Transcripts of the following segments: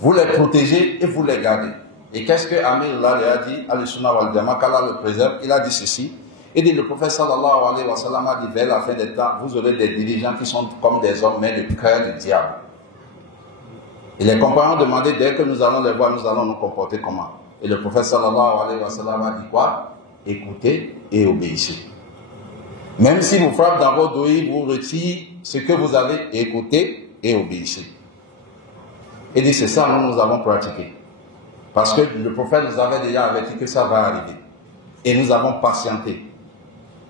Vous les protégez et vous les gardez. Et qu'est-ce que Amir Allah lui a dit, Al-Sunnah wal Jama'a, qu'Allah le préserve? Il a dit ceci. Il dit, le prophète sallallahu alayhi wa sallam a dit, vers la fin des temps, vous aurez des dirigeants qui sont comme des hommes, mais le cœur du diable. Et les compagnons demandaient, dès que nous allons les voir, nous allons nous comporter comment? Et le prophète sallallahu alayhi wa sallam a dit quoi? Écoutez et obéissez. Même si vous frappez dans vos dos, vous retirez ce que vous avez, écoutez et obéissez. Il dit, c'est ça, nous avons pratiqué. Parce que le prophète nous avait déjà averti que ça va arriver. Et nous avons patienté.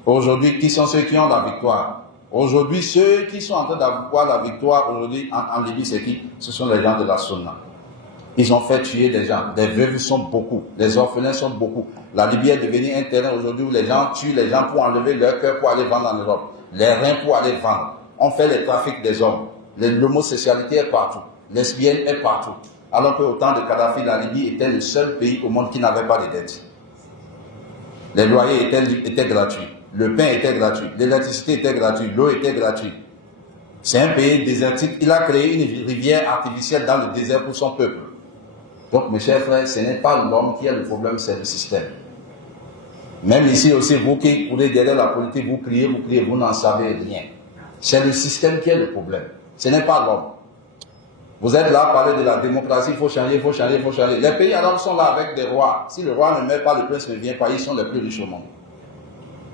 Aujourd'hui, qui sont ceux qui ont la victoire? Aujourd'hui, ceux qui sont en train d'avoir la victoire aujourd'hui en Libye, c'est qui? Ce sont les gens de la Sunna. Ils ont fait tuer des gens. Les veuves sont beaucoup. Les orphelins sont beaucoup. La Libye est devenue un terrain aujourd'hui où les gens tuent les gens pour enlever leur cœur pour aller vendre en Europe. Les reins pour aller vendre. On fait le trafic des hommes. L'homosexualité est partout. Lesbienne est partout. Alors qu'au temps de Kadhafi, la Libye était le seul pays au monde qui n'avait pas de dettes. Les loyers étaient gratuits. Le pain était gratuit. L'électricité était gratuite. L'eau était gratuite. C'est un pays désertique. Il a créé une rivière artificielle dans le désert pour son peuple. Donc, mes chers frères, ce n'est pas l'homme qui a le problème, c'est le système. Même ici aussi, vous qui courez derrière la politique, vous criez, vous n'en savez rien. C'est le système qui est le problème. Ce n'est pas l'homme. Vous êtes là à parler de la démocratie, il faut changer, il faut changer, il faut changer. Les pays arabes sont là avec des rois. Si le roi ne met pas, le prince ne vient pas, ils sont les plus riches au monde.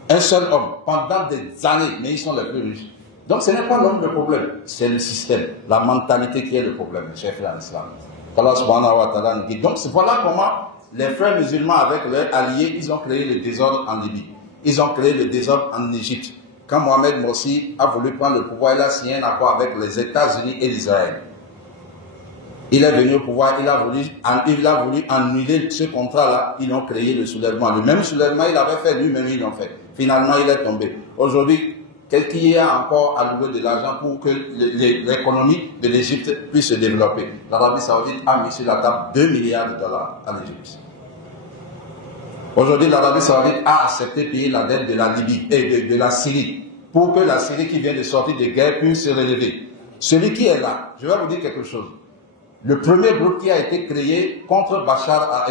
Un seul homme, pendant des années, mais ils sont les plus riches. Donc ce n'est pas l'homme le problème, c'est le système, la mentalité qui est le problème, chef frères en islam. Allah subhanahu wa ta'ala nous dit. Donc voilà comment les frères musulmans avec leurs alliés, ils ont créé le désordre en Libye. Ils ont créé le désordre en Égypte. Quand Mohamed Morsi a voulu prendre le pouvoir, il a signé un accord avec les États-Unis et l'Israël. Il est venu au pouvoir, il a voulu annuler ce contrat-là, ils ont créé le soulèvement. Le même soulèvement, il avait fait lui-même, ils l'ont fait. Finalement, il est tombé. Aujourd'hui, qu'est-ce qu'il y a encore à louer de l'argent pour que l'économie de l'Égypte puisse se développer? L'Arabie Saoudite a mis sur la table 2 milliards de dollars à l'Égypte. Aujourd'hui, l'Arabie Saoudite a accepté de payer la dette de la Libye et de la Syrie pour que la Syrie qui vient de sortir de guerre puisse se relever. Celui qui est là, je vais vous dire quelque chose. Le premier groupe qui a été créé contre Bachar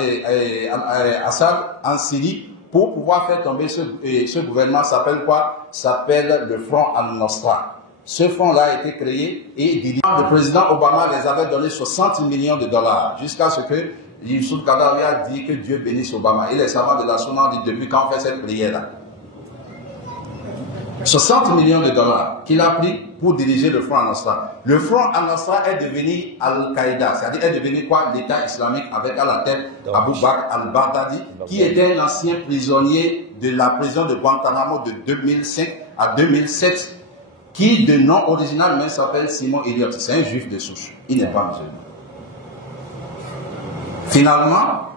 Assad en Syrie pour pouvoir faire tomber ce gouvernement s'appelle quoi? S'appelle le Front Al-Nosra. Ce front-là a été créé et le président Obama les avait donné 60 millions de dollars jusqu'à ce que Youssouf Kadhafi a dit que Dieu bénisse Obama. Et les savants de la Sunna ont dit depuis quand on fait cette prière-là. 60 millions de dollars qu'il a pris pour diriger le Front Al-Nosra. Le Front Al-Nosra est devenu Al-Qaïda, c'est-à-dire est devenu quoi? L'État islamique avec à la tête Abu Bakr al-Baghdadi, qui était un ancien prisonnier de la prison de Guantanamo de 2005 à 2007, qui de nom original même s'appelle Simon Elliott. C'est un juif de souche, il n'est pas musulman. Finalement,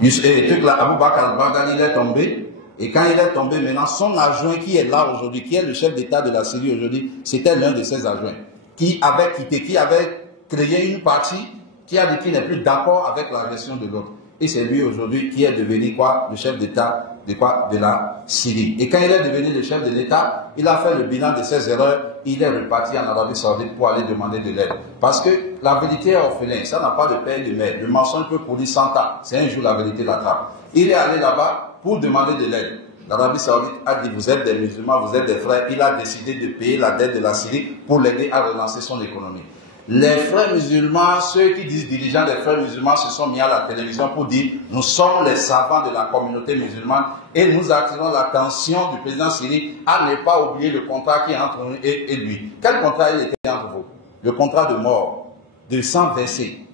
Abu Bakr al-Baghdadi est tombé. Et quand il est tombé, maintenant, son adjoint qui est là aujourd'hui, qui est le chef d'État de la Syrie aujourd'hui, c'était l'un de ses adjoints, qui avait quitté, qui avait créé une partie, qui a dit qu'il n'est plus d'accord avec la gestion de l'autre. Et c'est lui aujourd'hui qui est devenu quoi? Le chef d'État de la Syrie. Et quand il est devenu le chef de l'État, il a fait le bilan de ses erreurs, il est reparti en Arabie Saoudite pour aller demander de l'aide. Parce que la vérité est orphelin, ça n'a pas de père et de mère. Le mensonge peut pourrir 100 ans. C'est un jour la vérité l'attrape. Il est allé là-bas pour demander de l'aide. L'Arabie Saoudite a dit, vous êtes des musulmans, vous êtes des frères. Il a décidé de payer la dette de la Syrie pour l'aider à relancer son économie. Les frères musulmans, ceux qui disent dirigeants des frères musulmans, se sont mis à la télévision pour dire, nous sommes les savants de la communauté musulmane et nous attirons l'attention du président syrie à ne pas oublier le contrat qui est entre nous et lui. Quel contrat il était entre vous? Le contrat de mort, de sang versé,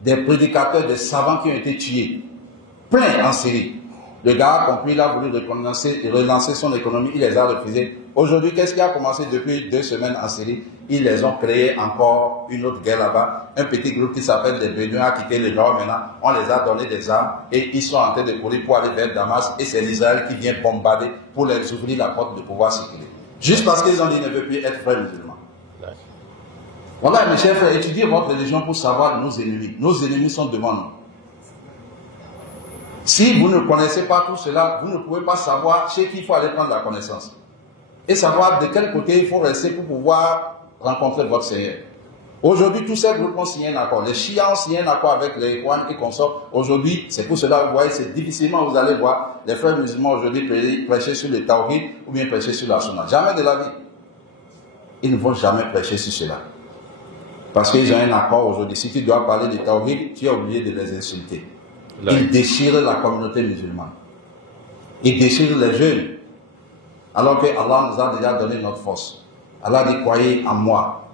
des prédicateurs, des savants qui ont été tués, plein en Syrie. Le gars a compris, il a voulu relancer son économie, il les a refusés. Aujourd'hui, qu'est-ce qui a commencé depuis 2 semaines en Syrie? Ils les ont créé encore une autre guerre là-bas. Un petit groupe qui s'appelle les Bédouins a quitté le nord maintenant. On les a donné des armes et ils sont en train de courir pour aller vers Damas. Et c'est l'Israël qui vient bombarder pour leur ouvrir la porte de pouvoir circuler. Juste parce qu'ils ont dit qu'ils ne veulent plus être frères musulmans. Voilà, mes chers frères, étudiez votre religion pour savoir nos ennemis. Nos ennemis sont devant nous. Si vous ne connaissez pas tout cela, vous ne pouvez pas savoir chez qui il faut aller prendre la connaissance. Et savoir de quel côté il faut rester pour pouvoir rencontrer votre Seigneur. Aujourd'hui, tous ces groupes ont signé un accord. Les Chiites ont signé un accord avec les Ikhwan et consorts. Aujourd'hui, c'est pour cela que vous voyez, c'est difficilement, vous allez voir les frères musulmans aujourd'hui prêcher sur le tawhid ou bien prêcher sur la sunna. Jamais de la vie. Ils ne vont jamais prêcher sur cela. Parce qu'ils ont un accord aujourd'hui. Si tu dois parler de tawhid, tu es obligé de les insulter. Ils déchirent la communauté musulmane. Ils déchirent les jeunes. Alors que Allah nous a déjà donné notre force. Allah dit, croyez en moi.